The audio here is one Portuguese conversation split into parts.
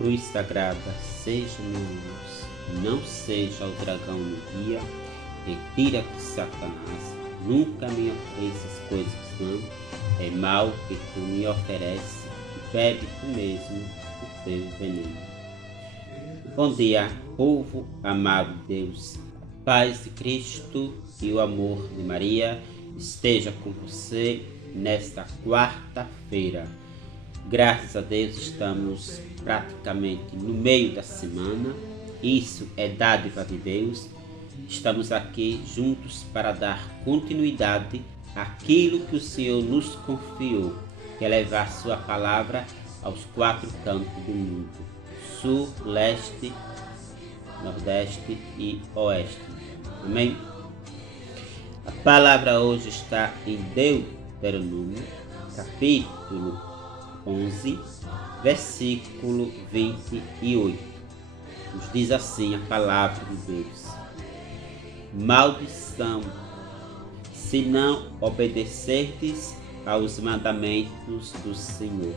cruz sagrada, seja minha luz, não seja o dragão no guia, retira-te, Satanás, nunca me ofereças coisas não, é mal que tu me ofereces, bebe tu mesmo o teu veneno. Bom dia, povo amado de Deus, a paz de Cristo e o amor de Maria esteja com você nesta quarta-feira. Graças a Deus estamos praticamente no meio da semana, isso é dádiva de Deus. Estamos aqui juntos para dar continuidade àquilo que o Senhor nos confiou, que é levar sua palavra aos quatro cantos do mundo, sul, leste, nordeste e oeste. Amém? A palavra hoje está em Deuteronômio, capítulo 11, versículo 28. Nos diz assim a palavra de Deus: maldição, se não obedecerdes aos mandamentos do Senhor,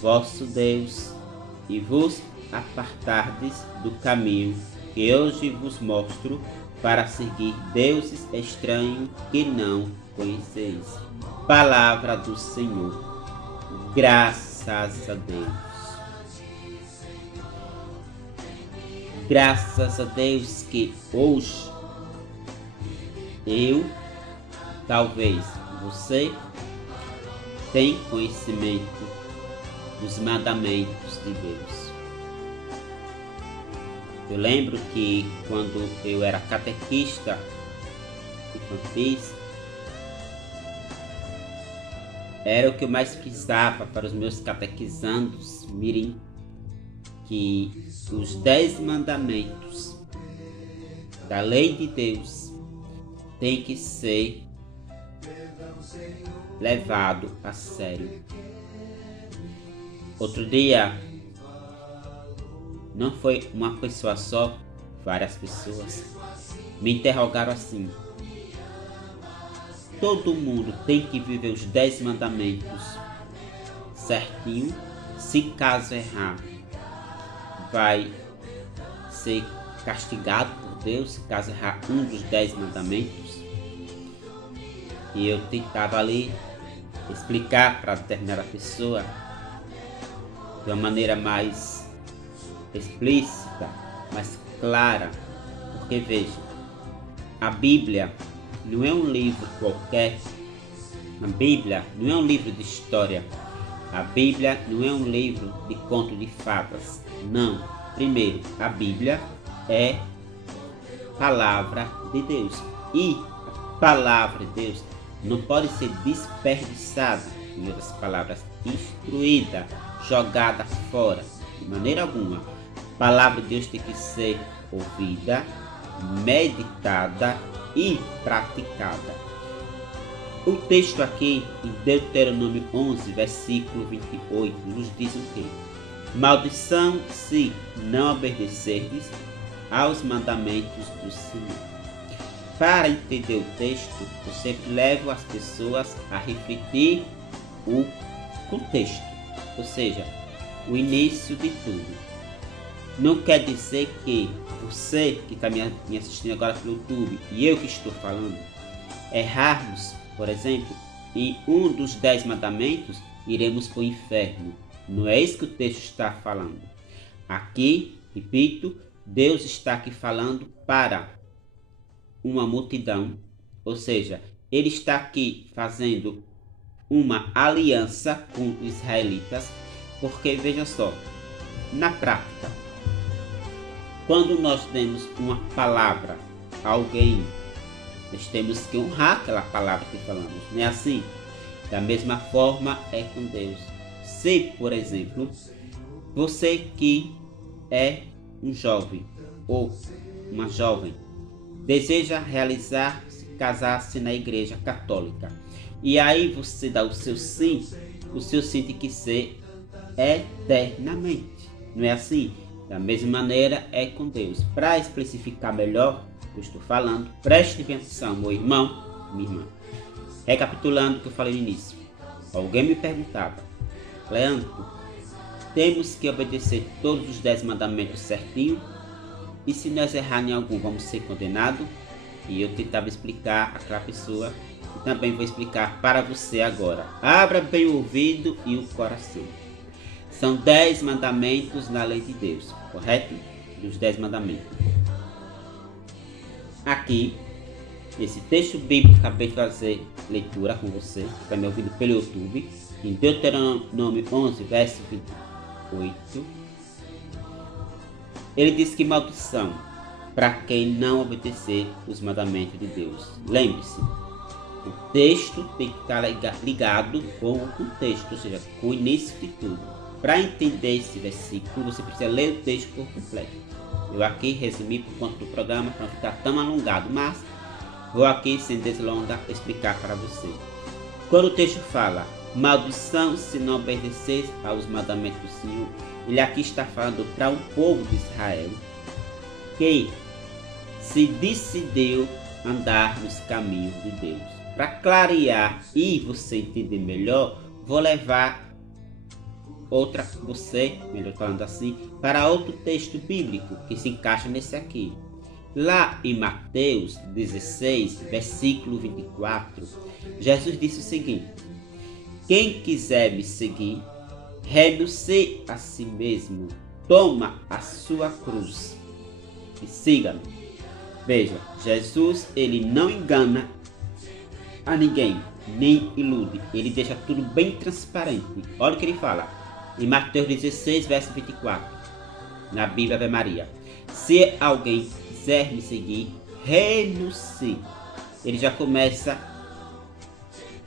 vosso Deus, e vos apartardes do caminho que hoje vos mostro, para seguir deuses estranhos que não conheceis. Palavra do Senhor. Graças a Deus. Graças a Deus que hoje eu, talvez você, tem conhecimento dos mandamentos de Deus. Eu lembro que quando eu era catequista infantil, era o que eu mais frisava para os meus catequizandos mirim, que os 10 mandamentos da lei de Deus têm que ser levado a sério. Outro dia, não foi uma pessoa só, várias pessoas me interrogaram assim: todo mundo tem que viver os 10 mandamentos certinho? Se caso errar, vai ser castigado por Deus, se caso errar um dos 10 mandamentos? E eu tentava ali explicar para determinada pessoa de uma maneira mais explícita, mais clara, porque veja, a Bíblia não é um livro qualquer, a Bíblia não é um livro de história, a Bíblia não é um livro de conto de fadas, não. Primeiro, a Bíblia é palavra de Deus, e a palavra de Deus não pode ser desperdiçada, em outras palavras, destruída, jogada fora, de maneira alguma. A palavra de Deus tem que ser ouvida, meditada e praticada. O texto aqui em Deuteronômio 11, versículo 28, nos diz o quê? Maldição se não obedecerdes aos mandamentos do Senhor. Para entender o texto, eu sempre levo as pessoas a refletir o contexto, ou seja, o início de tudo. Não quer dizer que você que está me assistindo agora pelo YouTube e eu que estou falando, errarmos, por exemplo, em um dos 10 mandamentos, iremos para o inferno. Não é isso que o texto está falando. Aqui, repito, Deus está aqui falando para uma multidão, ou seja, Ele está aqui fazendo uma aliança com os israelitas, porque veja só, na prática, quando nós demos uma palavra a alguém, nós temos que honrar aquela palavra que falamos, não é assim? Da mesma forma é com Deus. Se, por exemplo, você que é um jovem ou uma jovem, deseja casar-se na igreja católica, e aí você dá o seu sim tem que ser eternamente, não é assim? Da mesma maneira é com Deus. Para especificar melhor o que eu estou falando, preste atenção, meu irmão, minha irmã. Recapitulando o que eu falei no início, alguém me perguntava: Leandro, temos que obedecer todos os 10 mandamentos certinho. E se nós errarmos em algum, vamos ser condenados. E eu tentava explicar àquela pessoa. E também vou explicar para você agora. Abra bem o ouvido e o coração. São 10 mandamentos na lei de Deus, correto? Os 10 mandamentos. Aqui, esse texto bíblico que acabei de fazer leitura com você, que está me ouvindo pelo YouTube, em Deuteronômio 11, verso 28, ele diz que maldição para quem não obedecer os mandamentos de Deus. Lembre-se, o texto tem que estar ligado com o contexto, ou seja, com o início de tudo. Para entender esse versículo, você precisa ler o texto por completo. Eu aqui resumi por conta do programa para não ficar tão alongado, mas vou aqui, sem delongas, explicar para você. Quando o texto fala maldição se não obedecer aos mandamentos do Senhor, ele aqui está falando para um povo de Israel que se decidiu andar nos caminhos de Deus. Para clarear e você entender melhor, vou levar melhor falando assim, para outro texto bíblico que se encaixa nesse aqui. Lá em Mateus 16, versículo 24, Jesus disse o seguinte: quem quiser me seguir, renuncie a si mesmo, toma a sua cruz e siga-me. Veja, Jesus, ele não engana a ninguém, nem ilude, ele deixa tudo bem transparente. Olha o que ele fala em Mateus 16, verso 24, na Bíblia Ave Maria: se alguém quiser me seguir, renuncie. Ele já começa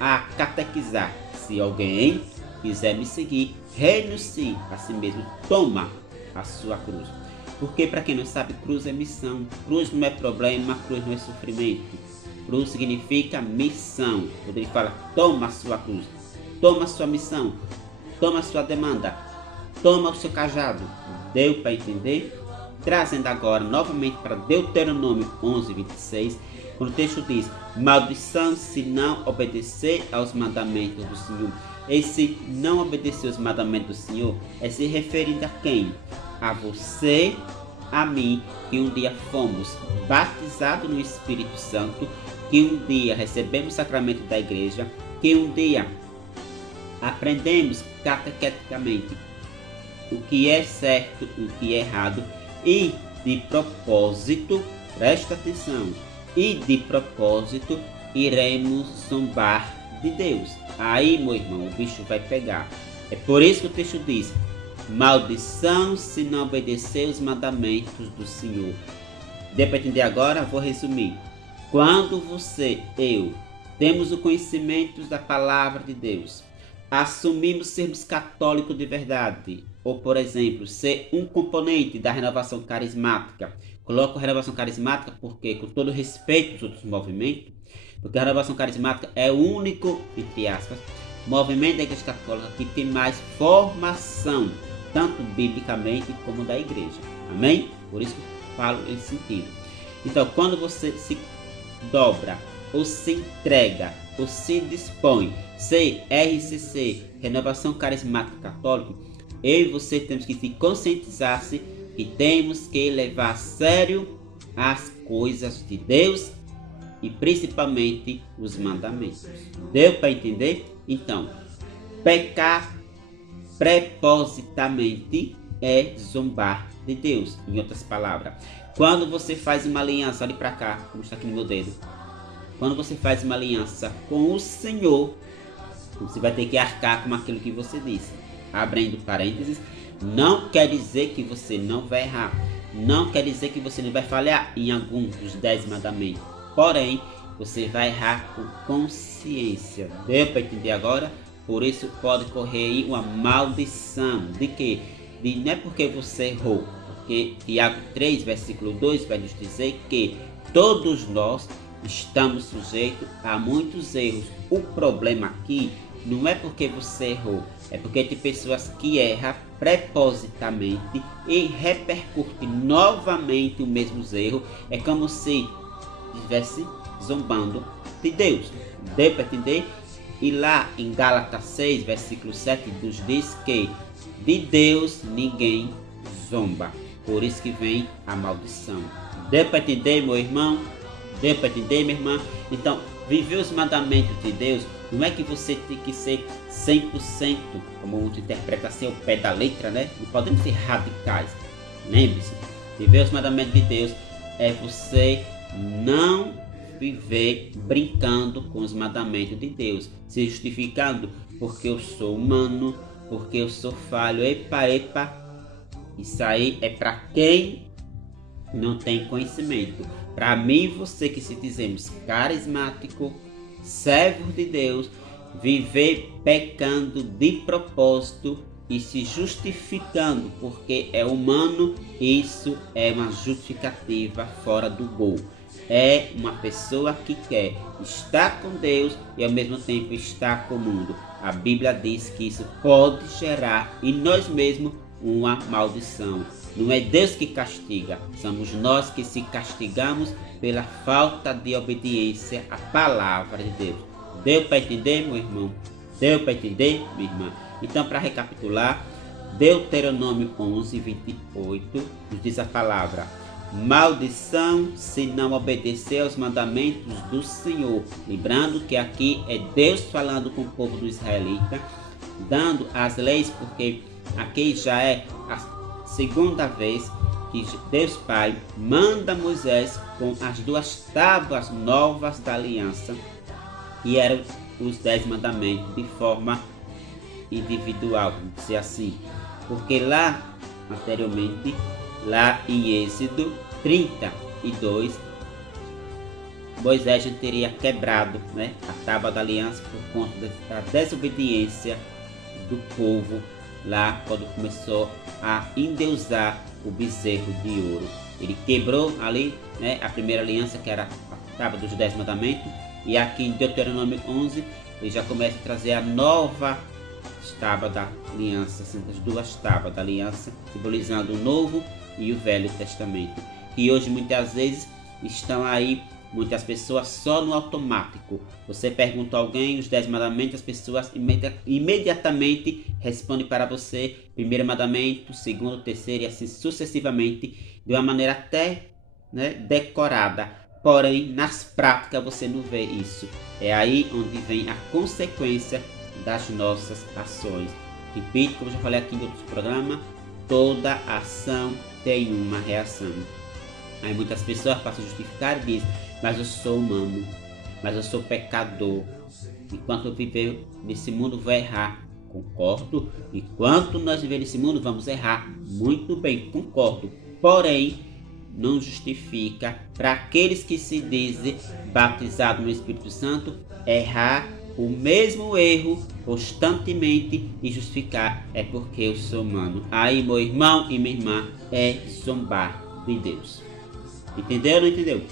a catequizar. Se alguém quiser me seguir, renuncie a si mesmo, toma a sua cruz. Porque, para quem não sabe, cruz é missão. Cruz não é problema, cruz não é sofrimento. Cruz significa missão. Quando ele fala, toma a sua cruz, toma a sua missão, toma a sua demanda, toma o seu cajado. Deu para entender? Trazendo agora novamente para Deuteronômio 11, 26, quando o texto diz: maldição se não obedecer aos mandamentos do Senhor. Esse não obedecer aos mandamentos do Senhor é se referindo a quem? A você, a mim, que um dia fomos batizados no Espírito Santo, que um dia recebemos o sacramento da igreja, que um dia aprendemos catequeticamente o que é certo, o que é errado, e de propósito, presta atenção, e de propósito iremos zombar de Deus. Aí, meu irmão, o bicho vai pegar. É por isso que o texto diz: maldição se não obedecer os mandamentos do Senhor. Deu para entender agora? Vou resumir. Quando você, eu, temos o conhecimento da palavra de Deus, assumimos sermos católicos de verdade, ou, por exemplo, ser um componente da renovação carismática. Coloco renovação carismática porque, com todo respeito aos outros movimentos, porque a renovação carismática é o único, entre aspas, movimento da Igreja Católica que tem mais formação, tanto biblicamente como da Igreja. Amém? Por isso que eu falo nesse sentido. Então, quando você se dobra, ou se entrega, ou se dispõe, ser RCC, Renovação Carismática Católica, eu e você temos que se conscientizar-se que temos que levar a sério as coisas de Deus e principalmente os mandamentos. Deu para entender? Então, pecar propositamente é zombar de Deus. Em outras palavras, quando você faz uma aliança, olhe para cá, como está aqui no meu dedo. Quando você faz uma aliança com o Senhor, você vai ter que arcar com aquilo que você disse. Abrindo parênteses, não quer dizer que você não vai errar. Não quer dizer que você não vai falhar em algum dos 10 mandamentos. Porém, você vai errar com consciência. Deu para entender agora? Por isso pode correr aí uma maldição. De quê? Não é porque você errou. Porque Tiago 3, versículo 2 vai nos dizer que todos nós estamos sujeitos a muitos erros. O problema aqui não é porque você errou, é porque tem pessoas que erram propositamente e repercutem novamente os mesmos erros. É como se estivesse zombando de Deus. Deu para entender? E lá em Gálatas 6, versículo 7, nos diz que de Deus ninguém zomba. Por isso que vem a maldição. Deu para entender, meu irmão? Deu para entender, minha irmã? Então, viver os mandamentos de Deus não é que você tem que ser 100%, como muitos interpretam assim, ao pé da letra, né? Não podemos ser radicais. Lembre-se, viver os mandamentos de Deus é você não viver brincando com os mandamentos de Deus, se justificando porque eu sou humano, porque eu sou falho. Epa. Isso aí é para quem não tem conhecimento. Para mim, você que se dizemos carismático, servos de Deus, viver pecando de propósito e se justificando porque é humano, isso é uma justificativa fora do gol. É uma pessoa que quer estar com Deus e ao mesmo tempo estar com o mundo. A Bíblia diz que isso pode gerar em nós mesmos uma maldição. Não é Deus que castiga, somos nós que se castigamos pela falta de obediência à palavra de Deus. Deu para entender, meu irmão? Deu para entender, minha irmã? Então, para recapitular, Deuteronômio 11, 28, nos diz a palavra: maldição se não obedecer aos mandamentos do Senhor. Lembrando que aqui é Deus falando com o povo do israelita, dando as leis, porque aqui já é a segunda vez que Deus Pai manda Moisés com as 2 tábuas novas da aliança, que eram os 10 mandamentos de forma individual, vamos dizer assim. Porque lá, anteriormente, lá em Êxodo 32, Moisés já teria quebrado, né, a tábua da aliança por conta da desobediência do povo, lá quando começou a endeusar o bezerro de ouro. Ele quebrou ali, né, a primeira aliança, que era a tábua dos 10 mandamentos, e aqui em Deuteronômio 11 ele já começa a trazer a nova tábua da aliança, assim, as 2 tábuas da aliança, simbolizando o Novo e o Velho Testamento, que hoje muitas vezes estão aí, muitas pessoas só no automático. Você pergunta a alguém os 10 mandamentos, as pessoas imediatamente respondem para você primeiro mandamento, segundo, terceiro e assim sucessivamente, de uma maneira até, né, decorada. Porém, nas práticas você não vê isso. É aí onde vem a consequência das nossas ações. Repito, como já falei aqui em outros programas, toda ação tem uma reação. Aí muitas pessoas passam a justificar e dizem: mas eu sou humano, mas eu sou pecador. Enquanto eu viver nesse mundo vou errar. Concordo. Enquanto nós vivermos nesse mundo vamos errar. Muito bem, concordo. Porém, não justifica para aqueles que se dizem batizados no Espírito Santo errar o mesmo erro constantemente e justificar: é porque eu sou humano. Aí, meu irmão e minha irmã, é zombar de Deus. Entendeu ou não entendeu?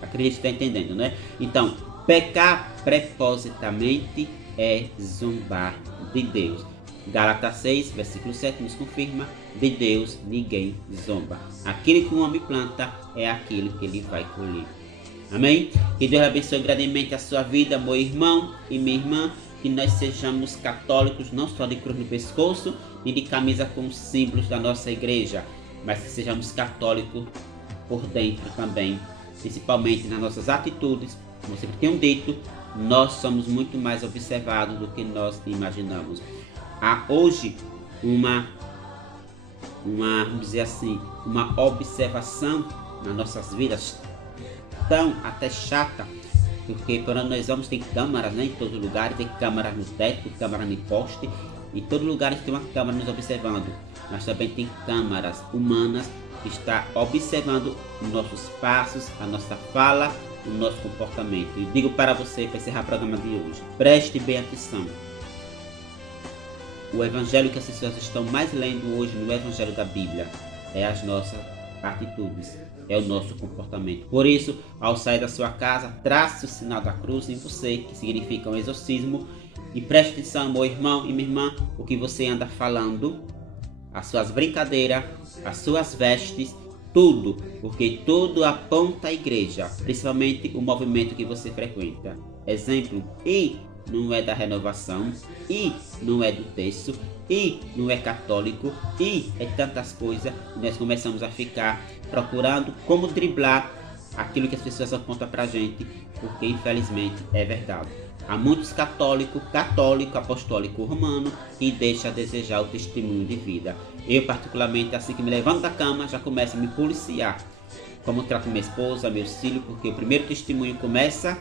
Acredito que está entendendo, né? Então, pecar propositamente é zombar de Deus. Gálatas 6, versículo 7 nos confirma: de Deus ninguém zomba. Aquilo que o homem planta é aquilo que ele vai colher. Amém? Que Deus abençoe grandemente a sua vida, meu irmão e minha irmã. Que nós sejamos católicos, não só de cruz no pescoço e de camisa com os símbolos da nossa igreja, mas que sejamos católicos por dentro também, principalmente nas nossas atitudes. Como eu sempre tenho dito, nós somos muito mais observados do que nós imaginamos. Há hoje vamos dizer assim, uma observação nas nossas vidas tão até chata, porque por onde nós vamos tem câmeras, né, em todos os lugares, tem câmeras no teto, câmeras no poste, em todo lugar tem uma câmera nos observando, mas também tem câmeras humanas que está observando os nossos passos, a nossa fala, o nosso comportamento. E digo para você, para encerrar o programa de hoje, preste bem atenção. O evangelho que as pessoas estão mais lendo hoje no evangelho da Bíblia é as nossas atitudes, é o nosso comportamento. Por isso, ao sair da sua casa, trace o sinal da cruz em você, que significa um exorcismo, e preste atenção, meu irmão e minha irmã, o que você anda falando, as suas brincadeiras, as suas vestes, tudo, porque tudo aponta à igreja, principalmente o movimento que você frequenta. Exemplo, e não é da renovação, e não é do texto, e não é católico, e é tantas coisas, e nós começamos a ficar procurando como driblar aquilo que as pessoas apontam pra gente, porque infelizmente é verdade. Há muitos católico apostólico romano, que deixa a desejar o testemunho de vida. Eu particularmente, assim que me levanto da cama, já começo a me policiar. Como eu trato minha esposa, meus filhos, porque o primeiro testemunho começa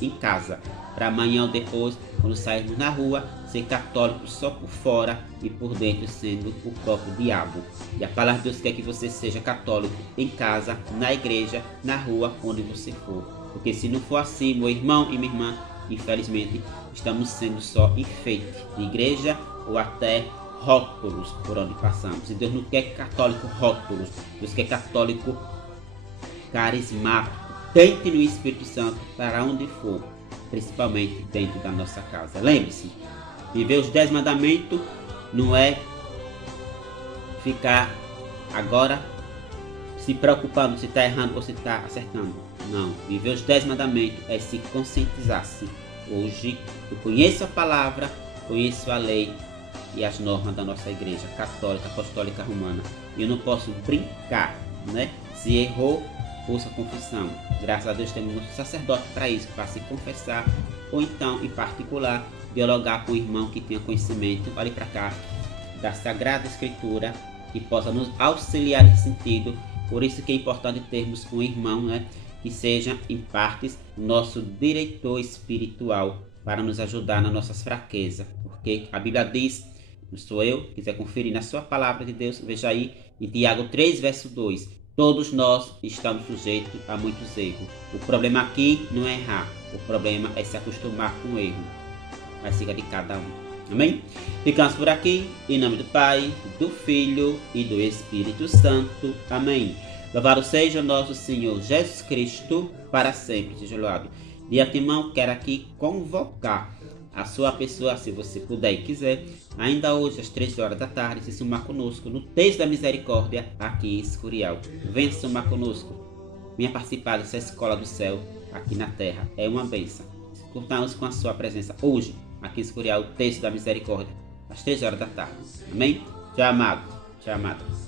em casa. Para amanhã ou depois, quando sairmos na rua, ser católico só por fora e por dentro sendo o próprio diabo. E a palavra de Deus quer que você seja católico em casa, na igreja, na rua, onde você for. Porque se não for assim, meu irmão e minha irmã, infelizmente, estamos sendo só enfeite de igreja ou até rótulos por onde passamos. E Deus não quer católico rótulos, Deus quer católico carismático. Tente no Espírito Santo para onde for, principalmente dentro da nossa casa. Lembre-se, viver os 10 mandamentos não é ficar agora se preocupando se está errando ou se está acertando. Não, viver os 10 mandamentos é se conscientizar-se. Hoje eu conheço a palavra, conheço a lei e as normas da nossa igreja católica, apostólica, romana. E eu não posso brincar, né? Se errou, ouça a confissão. Graças a Deus temos um sacerdote para isso, para se confessar, ou então, em particular, dialogar com o irmão que tenha conhecimento, olhe para cá, da Sagrada Escritura, que possa nos auxiliar nesse sentido. Por isso que é importante termos um irmão, né, que seja, em partes, nosso diretor espiritual, para nos ajudar nas nossas fraquezas. Porque a Bíblia diz, não sou eu, quiser conferir na sua palavra de Deus, veja aí, em Tiago 3, verso 2. Todos nós estamos sujeitos a muitos erros. O problema aqui não é errar, o problema é se acostumar com o erro. Mas fica de cada um. Amém? Ficamos por aqui, em nome do Pai, do Filho e do Espírito Santo. Amém. Louvado seja nosso Senhor Jesus Cristo, para sempre seja louvado. De antemão, quero aqui convocar a sua pessoa, se você puder e quiser, ainda hoje às 3 horas da tarde, se somar conosco no Texto da Misericórdia, aqui em Escurial. Venha somar conosco. Venha participar dessa escola do céu, aqui na terra. É uma bênção. Contamos com a sua presença hoje, aqui em Escurial, o Texto da Misericórdia, às 3 horas da tarde. Amém? Tchau, amado. Tchau, amado.